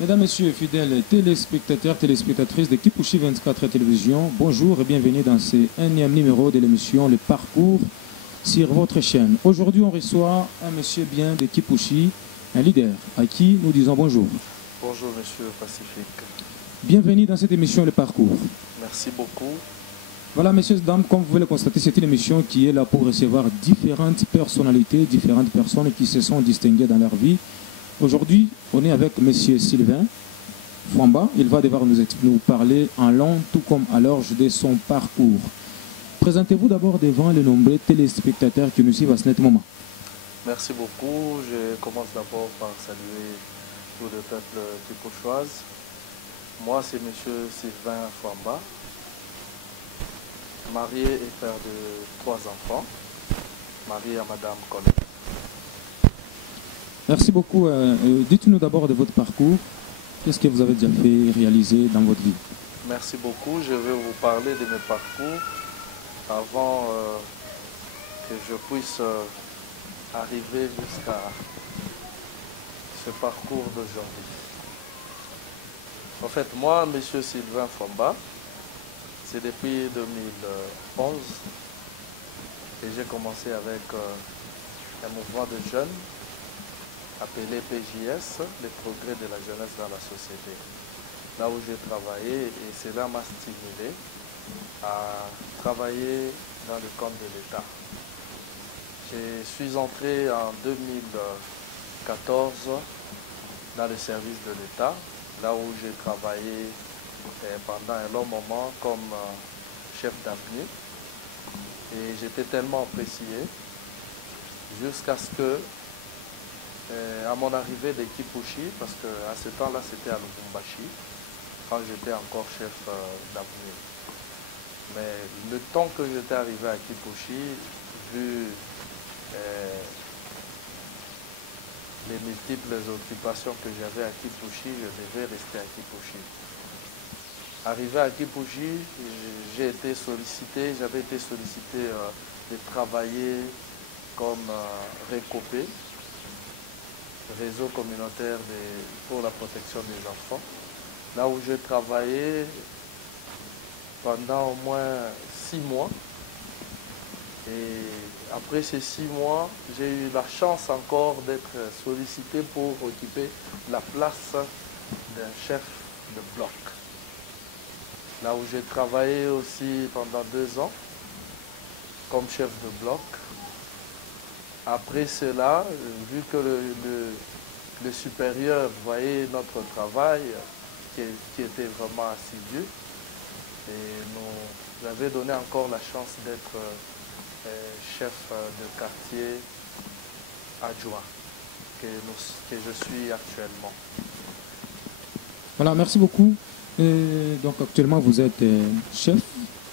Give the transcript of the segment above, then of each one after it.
Mesdames, Messieurs, fidèles téléspectateurs, téléspectatrices de Kipouchi 24 Télévision, bonjour et bienvenue dans ce énième numéro de l'émission Le Parcours sur votre chaîne. Aujourd'hui, on reçoit un monsieur bien de Kipouchi, un leader, à qui nous disons bonjour. Bonjour, monsieur Pacifique. Bienvenue dans cette émission Le Parcours. Merci beaucoup. Voilà, messieurs et dames, comme vous pouvez le constater, c'est une émission qui est là pour recevoir différentes personnalités, différentes personnes qui se sont distinguées dans leur vie. Aujourd'hui, on est avec monsieur Sylvain Fwamba. Il va devoir nous parler en long, tout comme à l'orge de son parcours. Présentez-vous d'abord devant les nombreux téléspectateurs qui nous suivent à ce net moment. Merci beaucoup. Je commence d'abord par saluer tout le peuple kipouchoise. Moi, c'est monsieur Sylvain Fwamba, marié et père de 3 enfants, marié à madame Colette. Merci beaucoup. Dites-nous d'abord de votre parcours. Qu'est-ce que vous avez déjà fait, réaliser dans votre vie? Merci beaucoup. Je vais vous parler de mes parcours avant que je puisse arriver jusqu'à ce parcours d'aujourd'hui. En fait, moi, monsieur Sylvain Fwamba, c'est depuis 2011 que j'ai commencé avec un mouvement de jeunes appelé PJS, les progrès de la jeunesse dans la société. Là où j'ai travaillé, et cela m'a stimulé à travailler dans le camp de l'État. Je suis entré en 2014 dans le service de l'État, là où j'ai travaillé pendant un long moment comme chef d'apnée. Et j'étais tellement apprécié jusqu'à ce que, à mon arrivée de Kipouchi, parce qu'à ce temps-là c'était à Lubumbashi, quand j'étais encore chef d'apnée. Mais le temps que j'étais arrivé à Kipouchi, vu les multiples occupations que j'avais à Kipouchi, je devais rester à Kipouchi. Arrivé à Kipouchi, j'avais été sollicité de travailler comme RECOPE, réseau communautaire pour la protection des enfants. Là où j'ai travaillé pendant au moins 6 mois. Et après ces 6 mois, j'ai eu la chance encore d'être sollicité pour occuper la place d'un chef de bloc. Là où j'ai travaillé aussi pendant 2 ans comme chef de bloc. Après cela, vu que le supérieur voyait notre travail qui était vraiment assidu, et nous avait donné encore la chance d'être chef de quartier adjoint que je suis actuellement. Voilà, merci beaucoup. Donc actuellement, vous êtes chef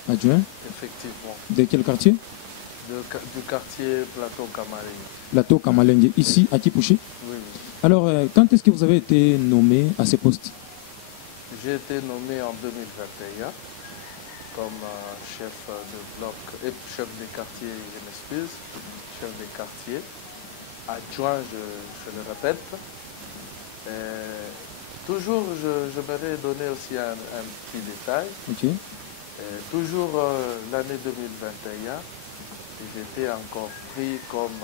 adjoint. Effectivement. De quel quartier? Du quartier Plateau Kamalengue. Plateau Kamalengue, ici à Kipouchi. Oui, oui. Alors, quand est-ce que vous avez été nommé à ce poste? J'ai été nommé en 2021 comme chef de bloc et chef de quartier, je m'excuse, chef de quartier, adjoint, je le répète. Toujours, j'aimerais donner aussi un petit détail. Ok. Toujours l'année 2021, j'étais encore pris comme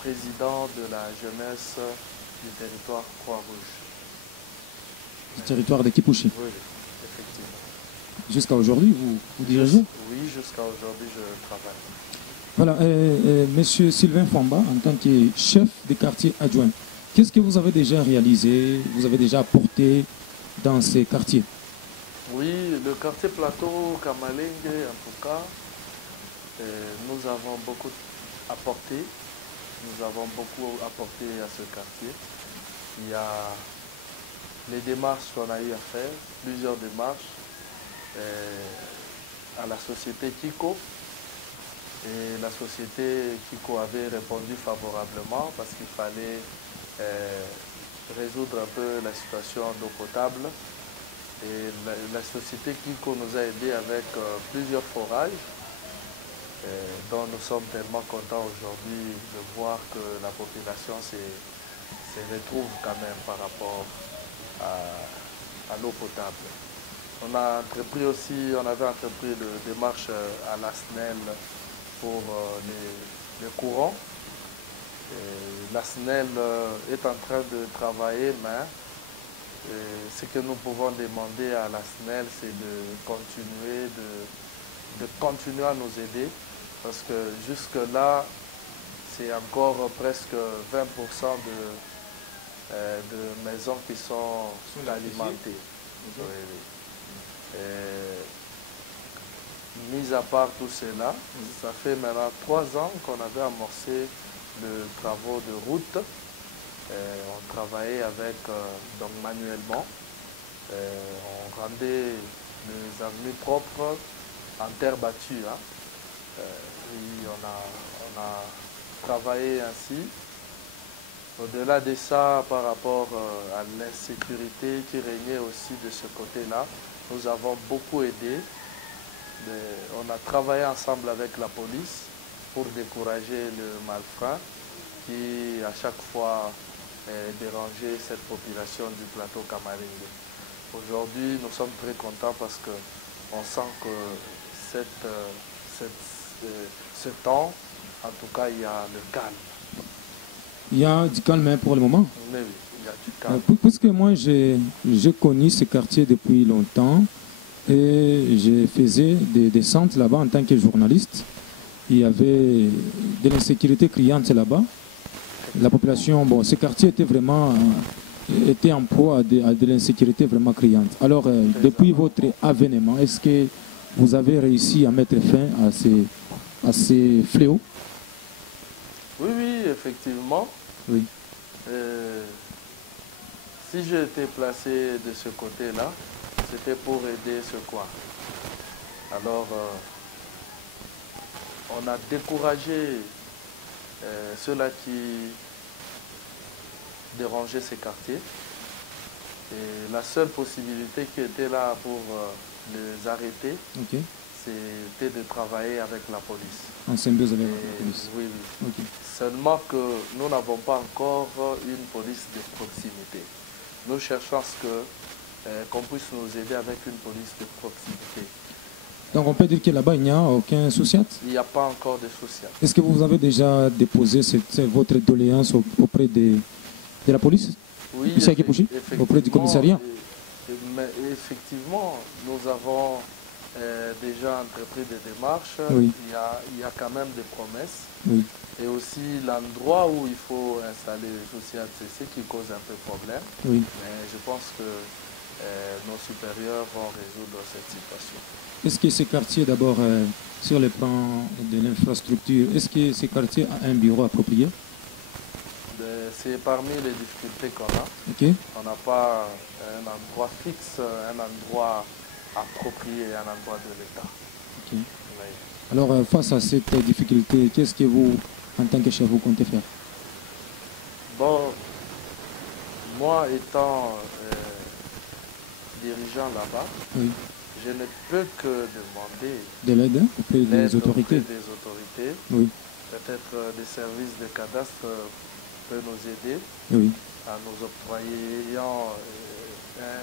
président de la jeunesse du territoire Croix-Rouge. Du territoire de Kipouchi. Oui, effectivement. Jusqu'à aujourd'hui, vous dirigez? Oui, jusqu'à aujourd'hui, je travaille. Voilà, monsieur Sylvain Fwamba, en tant que chef de quartier adjoint, qu'est-ce que vous avez déjà réalisé, vous avez déjà apporté dans ces quartiers? Oui, le quartier Plateau Kamalengue, en tout cas, nous avons beaucoup apporté. Nous avons beaucoup apporté à ce quartier. Il y a les démarches qu'on a eu à faire, plusieurs démarches à la société Kiko. Et la société Kiko avait répondu favorablement parce qu'il fallait résoudre un peu la situation d'eau potable. Et la société Kiko nous a aidés avec plusieurs forages dont nous sommes tellement contents aujourd'hui de voir que la population se retrouve quand même par rapport à l'eau potable. On avait entrepris de démarche à la SNEL pour les courants. La SNEL est en train de travailler, mais ce que nous pouvons demander à la SNEL, c'est de continuer à nous aider, parce que jusque-là, c'est encore presque 20% de maisons qui sont alimentées. Oui, oui. Mis à part tout cela, ça fait maintenant 3 ans qu'on avait amorcé les travaux de route. On travaillait donc manuellement. On rendait les avenues propres en terre battue. Hein. Et on a travaillé ainsi. Au-delà de ça, par rapport à l'insécurité qui régnait aussi de ce côté-là, nous avons beaucoup aidé. On a travaillé ensemble avec la police pour décourager le malfrat qui, à chaque fois, dérangeait cette population du plateau Kamaringue. Aujourd'hui, nous sommes très contents parce qu'on sent que ce temps, en tout cas, il y a le calme. Il y a du calme pour le moment. Oui, il y a du calme. Puisque moi, j'ai connu ce quartier depuis longtemps et je faisais des descentes là-bas en tant que journaliste. Il y avait de l'insécurité criante là-bas. La population, bon, ce quartier était vraiment en proie à de l'insécurité vraiment criante. Alors, depuis votre avènement, est-ce que vous avez réussi à mettre fin à ces fléaux? Oui, oui, effectivement. Oui. Si j'ai été placé de ce côté-là, c'était pour aider ce coin. Alors, on a découragé ceux-là qui dérangeaient ces quartiers. Et la seule possibilité qui était là pour les arrêter, c'était de travailler avec la police. En symbiose avec la police. Oui, oui. Okay. Seulement que nous n'avons pas encore une police de proximité. Nous cherchons à ce qu'on puisse nous aider avec une police de proximité. Donc on peut dire que là-bas, il n'y a aucun social? Il n'y a pas encore de social. Est-ce que vous avez déjà déposé votre doléance auprès de la police? Oui, auprès du commissariat? Mais effectivement, nous avons déjà entrepris des démarches. Oui. Il y a quand même des promesses. Oui. Et aussi l'endroit où il faut installer les social, c'est ce qui cause un peu problème. Oui. Mais je pense que nos supérieurs vont résoudre cette situation. Est-ce que ce quartier, d'abord, sur le plan de l'infrastructure, est-ce que ce quartier a un bureau approprié? C'est parmi les difficultés qu'on a. Okay. On n'a pas un endroit fixe, un endroit approprié, un endroit de l'État. Okay. Oui. Alors, face à cette difficulté, qu'est-ce que vous, en tant que chef, vous comptez faire? Bon, moi étant dirigeant là-bas, oui, je ne peux que demander de l'aide auprès des autorités. Oui. Peut-être des services de cadastre peuvent nous aider, oui, à nous octroyer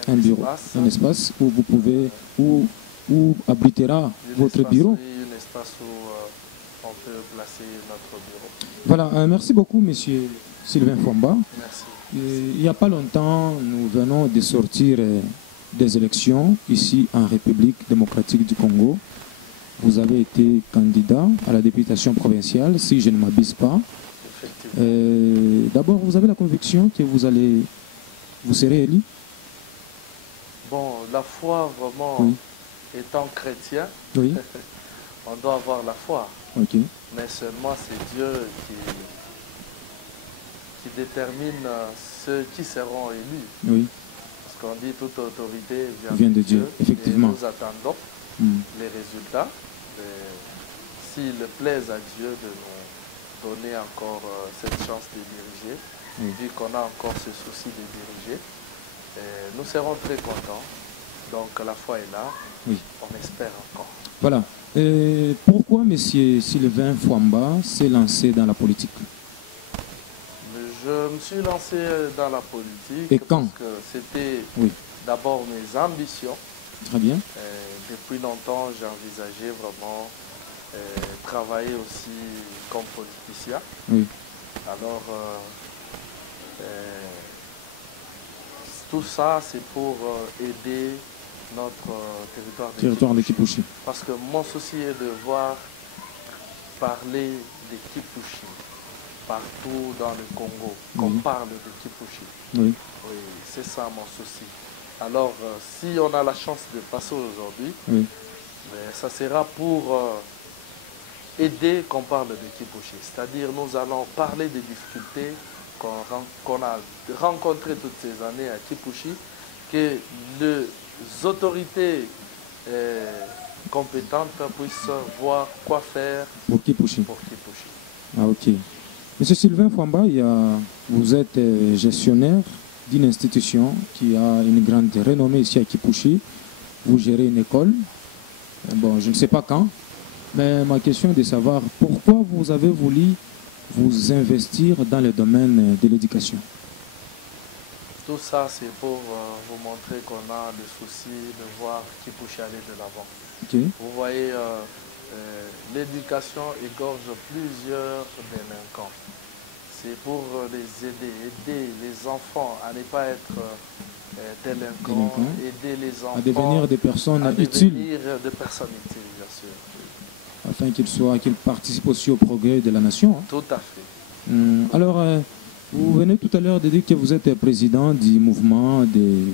un bureau, un espace où vous pouvez, où abritera votre bureau. Un espace où on peut placer notre bureau. Voilà, merci beaucoup, monsieur Sylvain Fwamba. Merci. Il n'y a pas longtemps, nous venons de sortir des élections ici en République démocratique du Congo. Vous avez été candidat à la députation provinciale, si je ne m'abuse pas. D'abord, vous avez la conviction que vous serez élu? Bon, la foi, vraiment, oui, étant chrétien, oui, on doit avoir la foi. Okay. Mais seulement c'est Dieu qui détermine ceux qui seront élus. Oui. Parce qu'on dit toute autorité vient de Dieu. Effectivement. Et nous attendons les résultats. S'il plaise à Dieu de nous donner encore cette chance de diriger, vu qu'on a encore ce souci de diriger, nous serons très contents. Donc la foi est là, oui, on espère encore. Voilà. Pourquoi M. Sylvain Fwamba s'est lancé dans la politique? Je Je me suis lancé dans la politique. Et quand? Parce que c'était Oui, d'abord mes ambitions. très bien. Depuis longtemps, j'ai envisagé vraiment travailler aussi comme politicien. Oui, Alors, tout ça, c'est pour aider notre territoire de Kipushi. Kipushi. Parce que mon souci est de voir parler de Kipushi partout dans le Congo, qu'on Oui. parle de Kipushi. Oui, Oui, c'est ça mon souci. Alors, si on a la chance de passer aujourd'hui, oui. ça sera pour aider qu'on parle de Kipushi. C'est-à-dire, nous allons parler des difficultés qu'on a rencontrées toutes ces années à Kipushi, que les autorités compétentes puissent voir quoi faire Pour Kipushi. pour Kipushi. Ah, ok. Monsieur Sylvain Fwamba, vous êtes gestionnaire d'une institution qui a une grande renommée ici à Kipushi. Vous gérez une école. Bon, je ne sais pas quand, mais ma question est de savoir pourquoi vous avez voulu vous investir dans le domaine de l'éducation. Tout ça, c'est pour vous montrer qu'on a le souci de voir Kipushi aller de l'avant. Ok. Vous voyez, l'éducation égorge plusieurs délinquants. C'est pour les aider les enfants à ne pas être délinquants, aider les enfants à devenir des personnes à utiles, devenir des personnes utiles, bien sûr. afin qu'ils participent aussi au progrès de la nation. Hein. Tout à fait. Alors, vous venez tout à l'heure de dire que vous êtes président du mouvement de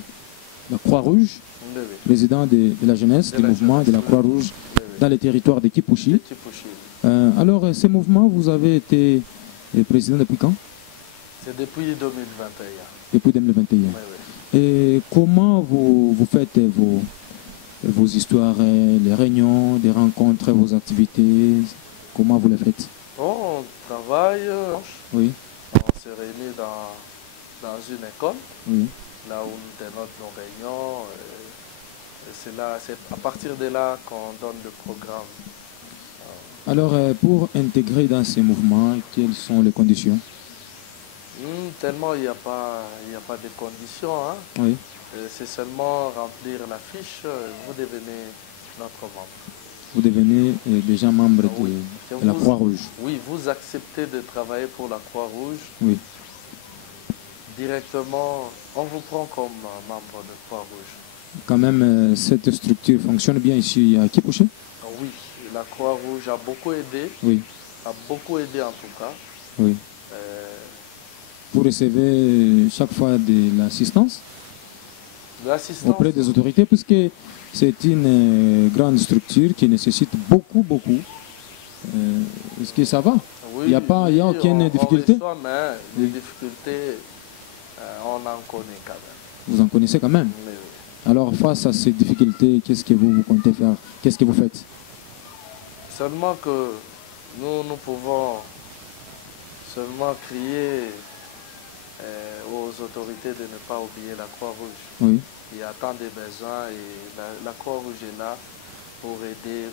la Croix-Rouge, Oui, oui. président de la jeunesse, De du la mouvement jeunesse, de la oui. Croix-Rouge Oui, oui. dans les territoires de Kipushi. De Kipushi. Alors, ce mouvement, vous avez été président depuis quand? C'est depuis 2021. Depuis 2021. Oui, oui. Et comment vous faites vos histoires, les réunions, des rencontres, vos activités? Comment vous les faites? On travaille, Oui, on se réunit dans une école, oui. là où nous tenons nos réunions. C'est à partir de là qu'on donne le programme. Alors, pour intégrer dans ces mouvements, quelles sont les conditions? Tellement il n'y a pas de conditions. Hein. Oui. C'est seulement remplir la fiche, vous devenez notre membre. Vous devenez déjà membre Oui. de la Croix-Rouge. Oui, vous acceptez de travailler pour la Croix-Rouge. Oui. Directement, on vous prend comme membre de Croix-Rouge. Quand même, cette structure fonctionne bien ici à Kipushi? Oui, la Croix-Rouge a beaucoup aidé. Oui. A beaucoup aidé en tout cas. Oui. Vous recevez chaque fois de l'assistance auprès des autorités, puisque c'est une grande structure qui nécessite beaucoup. Est-ce que ça va? Oui, Il n'y a aucune difficulté? On reçoit, mais les difficultés, on en connaît quand même. Vous en connaissez quand même? Mais, alors, face à ces difficultés, qu'est-ce que vous comptez faire? Qu'est-ce que vous faites? seulement que nous pouvons seulement crier aux autorités de ne pas oublier la Croix-Rouge. Oui. Il y a tant de besoins et la Croix-Rouge est là pour aider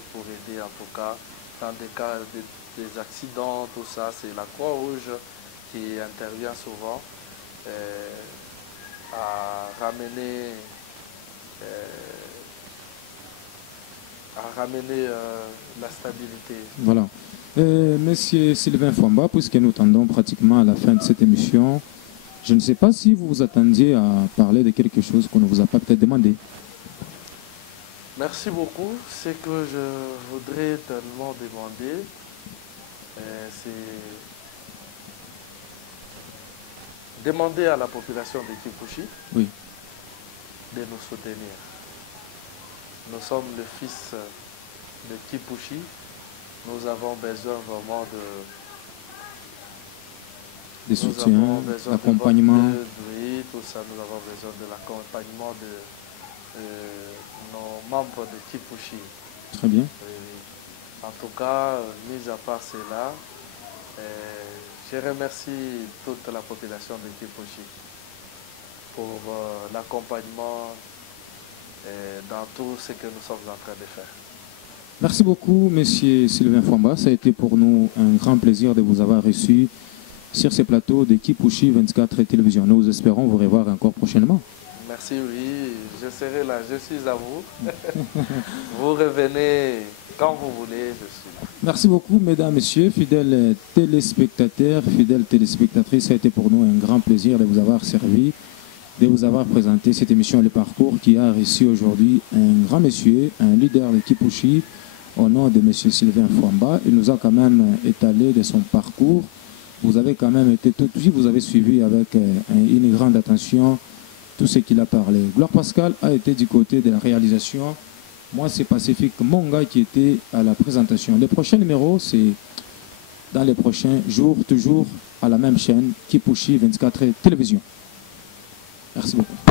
en tout cas. Dans des cas des accidents, tout ça, c'est la Croix-Rouge qui intervient souvent à ramener la stabilité. Voilà. Monsieur Sylvain Fwamba, puisque nous tendons pratiquement à la fin de cette émission, je ne sais pas si vous vous attendiez à parler de quelque chose qu'on ne vous a pas peut-être demandé. Merci beaucoup. Ce que je voudrais tellement demander, c'est demander à la population de Kipushi Oui. de nous soutenir. Nous sommes le fils de Kipushi. Nous avons besoin vraiment Des soutiens, d'accompagnement. Oui, tout ça, nous avons besoin de l'accompagnement de nos membres de Kipushi. Très bien. En tout cas, mis à part cela, je remercie toute la population de Kipushi pour l'accompagnement dans tout ce que nous sommes en train de faire. Merci beaucoup, monsieur Sylvain Fwamba. Ça a été pour nous un grand plaisir de vous avoir reçu sur ces plateaux de Kipushi 24 Télévision. Nous espérons vous revoir encore prochainement. Merci, oui, je serai là, je suis à vous. Vous revenez quand vous voulez, je suis là. Merci beaucoup, mesdames, messieurs, fidèles téléspectateurs, fidèles téléspectatrices. Ça a été pour nous un grand plaisir de vous avoir servi, de vous avoir présenté cette émission Le Parcours qui a reçu aujourd'hui un grand monsieur, un leader de Kipushi, au nom de monsieur Sylvain Fouamba. Il nous a quand même étalé de son parcours. Vous avez quand même été tout de suite, vous avez suivi avec une grande attention tout ce qu'il a parlé. Gloire Pascal a été du côté de la réalisation. Moi, c'est Pacifique Monga qui était à la présentation. Le prochain numéro, c'est dans les prochains jours, toujours à la même chaîne, Kipushi 24 Télévision. Merci beaucoup.